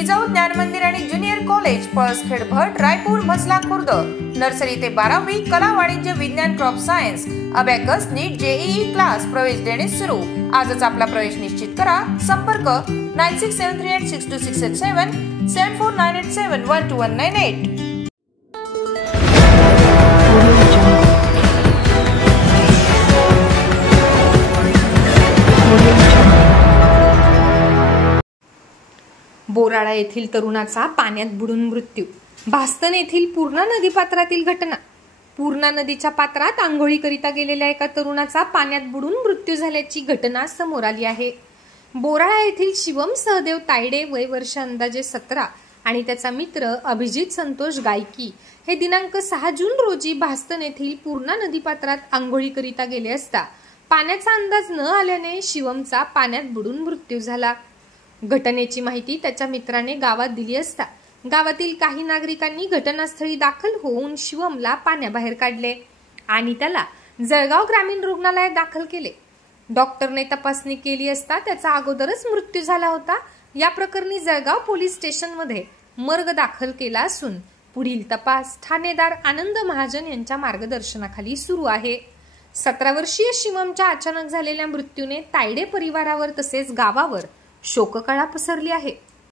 जिजाऊ ज्ञान मंदिर आणि ज्युनियर कॉलेज पळसखेड भट रायपूर म्हसला खुर्द नर्सरी ते 12वी कला वाणिज्य विज्ञान क्रॉप सायन्स अबॅकस नीट जेईई क्लास प्रवेश देणे सुरू। आजच आपला प्रवेश निश्चित करा। संपर्क 9673862687 7498712198। बोराळा येथील तरुणाचा पाण्यात बुडून मृत्यू। भास्तन येथील पूर्णा नदीपात्रातील घटना। पूर्णा नदीच्या पात्रात आंघोळीकरिता गेलेल्या एका तरुणाचा पाण्यात बुडून मृत्यू झाल्याची घटना समोर आली आहे। बोराळा येथील शिवम सहदेव तायडे वय वर्ष अंदाजे 17 आणि त्याचा मित्र अभिजित संतोष गायकी हे दिनांक 6 जून रोजी भास्तन येथील पूर्णा नदीपात्रात आंघोळीकरिता गेले असता पाण्याचा अंदाज न आल्याने शिवमचा पाण्यात बुडून मृत्यू झाला। घटनेची माहिती त्याच्या मित्राने गावात दिली असता गावातील काही नागरिकांनी घटनास्थळी दाखल होऊन शिवमला पाण्याबाहेर काढले आणि त्याला जळगाव ग्रामीण रुग्णालयात दाखल केले। डॉक्टरने तपासणी केली असता त्याचा अगोदरच मृत्यू झाला होता। या प्रकरणी जळगाव पोलीस स्टेशनमध्ये मर्ग दाखल केला असून पुढील तपास ठाणेदार आनंद महाजन यांच्या मार्गदर्शनाखाली सुरू आहे। 17 वर्षीय शिवमच्या अचानक झालेल्या मृत्यूने तायडे परिवारावर तसेच गावावर शोककळा पसरली आहे।